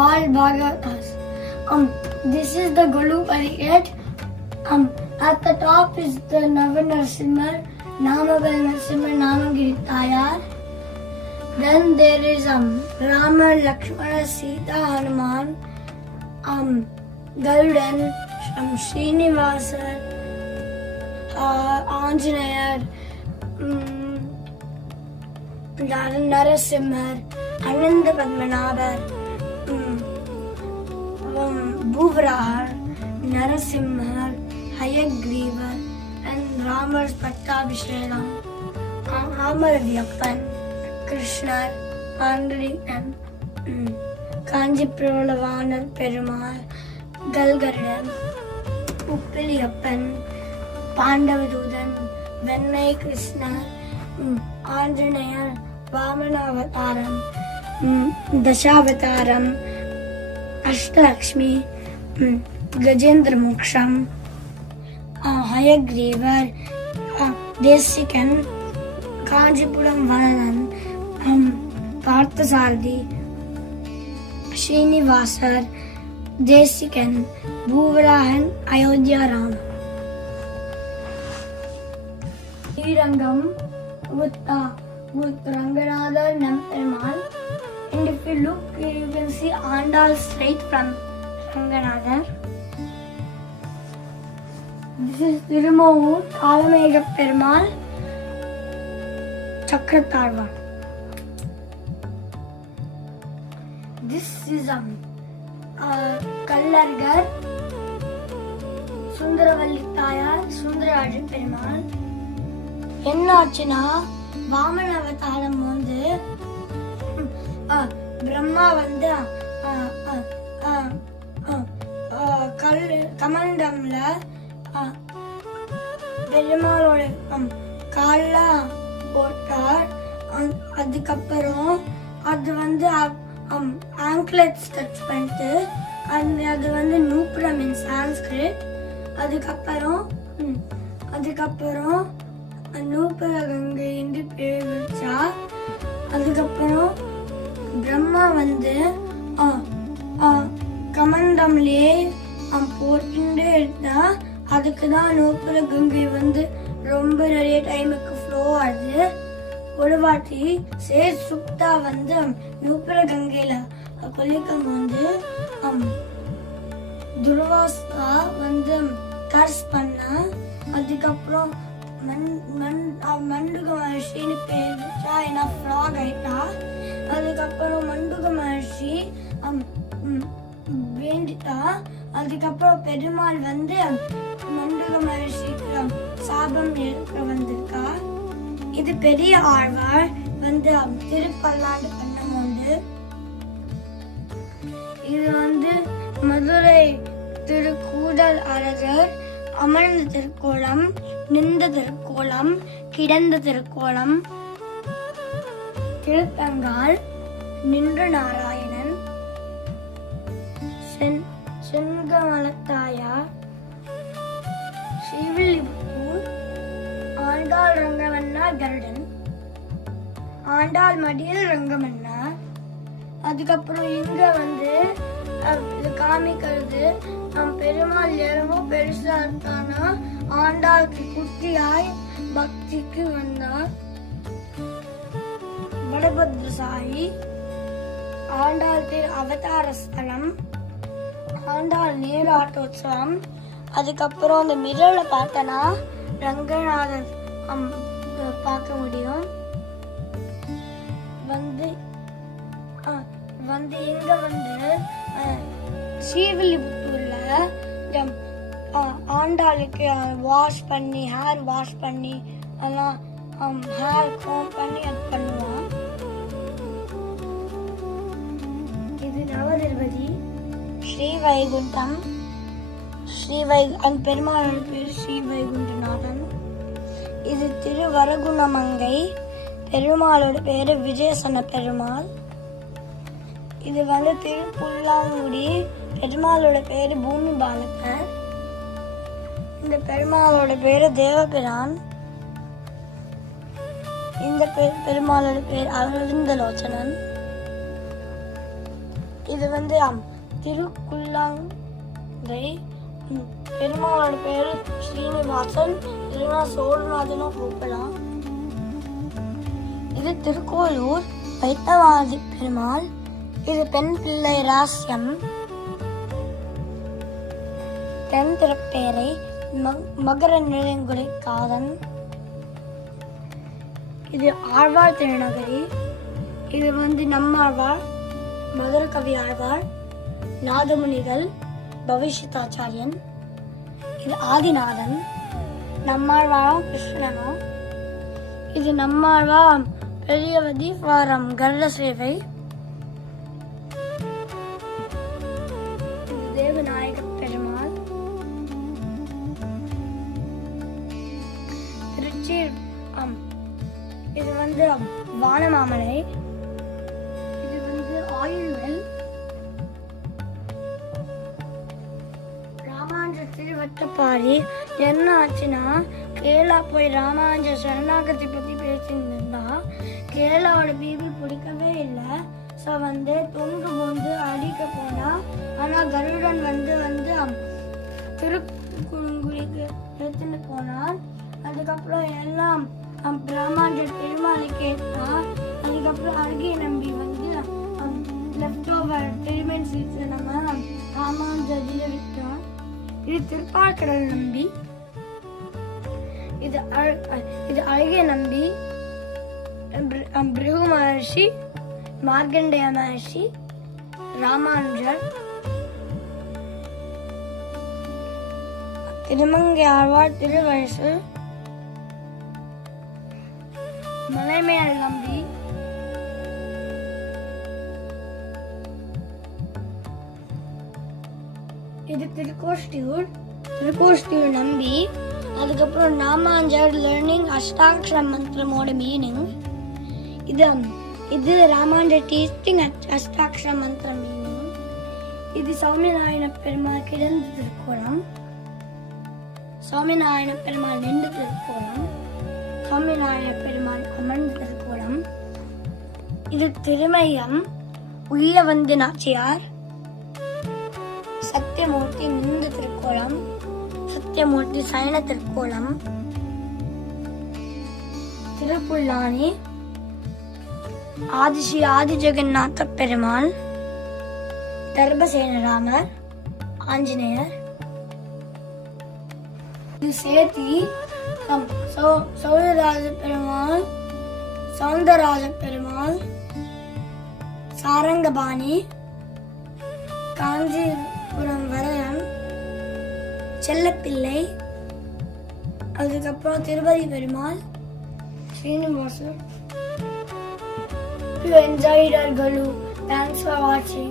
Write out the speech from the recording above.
all Bhagavatas. This is the Golu Pariyat. At the top is the Navanarasimha, Namagal Narasimha, Namagiri Tayar. Then there is Rama, Lakshmana, Sita, Hanuman, Garudan, Srinivasa, Anjaneyar, Narasimha, Ananda Padmanabhar, Bhuvrahar, Narasimha, Hayagriva, and Rama's Pattabhishekam, Amaravyappan, Krishna, Pandarikan, Kanjiprolavanar Perumal, Galgarudan, Uppiliyappan, Pandavadudan, Vennai Krishna, Anjaneyar, Vamanavataram, Dashavataram, Ashtalakshmi, Gajendra Moksham, Hayagrivar, Desikan, Kanjipuram Vanadan, Parthasarthi, Srinivasar, Desikan, Bhuvarahan, Ayodhya Ram. Srirangam with Ranganatha Perumal. And if you look, you can see Andal straight from Ranganatha. This is Tirumavur, Kalamega Perumal, Chakratarva. This is Kallargar, Sundaravalli Tayar, Sundararaja Perumal. என்னாச்சுன்னா வாமன அவதாரம் வந்து பிரம்மா வந்து கமண்டம்ல பெருமாளோட கால்ல போட்டார். அதுக்கப்புறம் அது வந்து ஆங்க்லெட்ஸ் டச் பண்ணிட்டு அது வந்து நூப்ரம் இன் சான்ஸ்கிரிட். அதுக்கப்புறம் நூபுர கங்கை என்று பேர் வச்சா. அதுக்கப்புறம் பிரம்மா வந்து கமண்டம்லயே போட்டுட்டே இருந்தா. அதுக்குதான் நூபுர கங்கை வந்து ரொம்ப நிறைய டைமுக்கு ஃப்ளோ ஆகுது. ஒரு வாட்டி சேத் சுக்தா வந்து நூபுர கங்கையில குளிக்கும் போது துர்வாசா வந்து கர்ஸ் பண்ண. அதுக்கப்புறம் மண்டுக மகர்ஷின்னு பேர் வச்சா. ஏன்னா ஃப்ராக் ஆயிட்டா. அதுக்கப்புறம் மண்டுக மகர்ஷி வேண்டிட்டா. அதுக்கப்புறம் பெருமாள் வந்து மண்டுக மகர்ஷிக்கு சாபம் எடுக்க வந்திருக்கா. இது பெரிய ஆழ்வார் வந்து திருப்பல்லாண்டு பண்ணும்போது. இது வந்து மதுரை திருக்கூடல் அரசர் அமர்ந்த திருக்கோலம், நின்ற திருக்கோலம், கிடந்த திருக்கோலம், திருத்தங்கால், நின்ற நாராயணன், செங்கமலத்தாயார், ஸ்ரீவில்லிபுத்தூர், ஆண்டாள் ரங்கமன்னா கருடன், ஆண்டாள் மடியில் ரங்கமன்னா. அதுக்கப்புறம் இங்க வந்து இது காமிக்கிறது பெருமாள் எவ்வளவோ பெருசா இருக்கானா ஆண்டாளுக்கு குட்டியாய் பக்திக்கு வந்தார். வடபத்ரசாயி, ஆண்டாள் திரு அவதார ஸ்தலம், ஆண்டாள் நீராட்டோத்சவம். அதுக்கப்புறம் அந்த மிரர்ல பார்த்தனா ரங்கநாதர் பார்க்க முடியும். வந்து இங்க வந்து ஸ்ரீவில்லிபுத்தூர்ல ஆண்டாளுக்கு வாஷ் பண்ணி ஹேர் வாஷ் பண்ணி அதெல்லாம் ஹேர் கோம் பண்ணி அது பண்ணுவான். இது நவதிருப்பதி ஸ்ரீ வைகுண்டம். அந்த பெருமாளோட பேரு ஸ்ரீ வைகுண்டநாதன். இது திருவரகுணமங்கை. பெருமாளோட பேரு விஜயசன பெருமாள். இது வந்து திருப்புல்லாங்குடி. பெருமாளோட பேரு பூமி பாலகர். இந்த பெருமாளோட பேரு தேவபிரான். இந்த பெருமாளோட பேர் அரவிந்தலோச்சனன். இது வந்து திருக்குள்ளாந்தை. பெருமாளோட பேரு ஸ்ரீனிவாசன், இல்லைன்னா சோழநாதனும் கூப்பிடலாம். இது திருக்கோளூர் வைத்தவாதி பெருமாள். இது பெண் பிள்ளை ராசியம். தென் திருப்பேரை மகர நிலங்குடி காதன். இது ஆழ்வார் திருநகரி. இது வந்து நம்மாழ்வார், மதுர கவி ஆழ்வார், நாதமுனிகள், பவிஷ்யதாச்சாரியன். இது ஆதிநாதன், நம்மாழ்வாரம் கிருஷ்ணனும். இது நம்மாழ்வார் பெரியவதி வாரம் கருட சேவை. இது தேவநாயக பெருமாள். திருச்சி இது வந்து வானமாமலை. இது வந்து ஆயுள்வெல். திருவட்டப்பாடி. என்ன ஆச்சுன்னா, கேரளா போய் ராமானுஜ சரணாகதி பத்தி பேசியிருந்தா கேரளாவோட பீபிள் பிடிக்கவே இல்லை. ஸோ வந்து தொண்டு வந்து அடிக்க போனா. ஆனா கருடன் வந்து திருக்குறுங்குடிக்கு எடுத்துட்டு போனார். அதுக்கப்புறம் எல்லாம் ராமானுஜர் பெருமாளை கேட்டா. அதுக்கப்புறம் அருகே நம்பி வந்து லெஃப்ட் ஓவர் திருமண் சீட்ஸ் நம்ம ராமானுஜர் விட்டார். இது திருப்பார்கடல் நம்பி. இது அழகிய நம்பி, பிருகு மகர்ஷி, மார்கண்டேய மகர்ஷி, ராமானுஜர். திருமங்கை ஆழ்வார் திருவயசு, மலைமேல் நம்பி, இது திருக்கோஷ்டியூர் நம்பி. அதுக்கப்புறம் ராமானுஜர் லேர்னிங் அஷ்டாட்சர மந்திரமோட மீனிங். இது ராமானுஜர் டீச்சிங் அஷ்டாட்சர மந்திர மீனிங். இது சௌமியநாராயண பெருமாள் கிடந்த திருக்கோலம், சௌமியநாராயண பெருமாள் நின்ற திருக்கோலம், சௌமியநாராயண பெருமாள் அமர்ந்த திருக்கோலம். இது திருமயம் உள்ள வந்து நாச்சியார், சத்தியமூர்த்தி நின்ற திருக்கோலம், சத்தியமூர்த்தி சயன திருக்கோலம். திருப்புல்லானி ஆதிஸ்ரீ ஆதி ஜெகநாத பெருமாள், தர்பசேனராமர், ஆஞ்சநேயர். இது சேத்தி சௌரராஜ பெருமாள், சௌந்தரராஜ பெருமாள், சாரங்கபாணி, காஞ்சிபுரம் வரதன், செல்லப்பிள்ளை. அதுக்கப்புறம் Tirupati Perumal, Srinivasar. You enjoyed our Galu. Thanks for watching.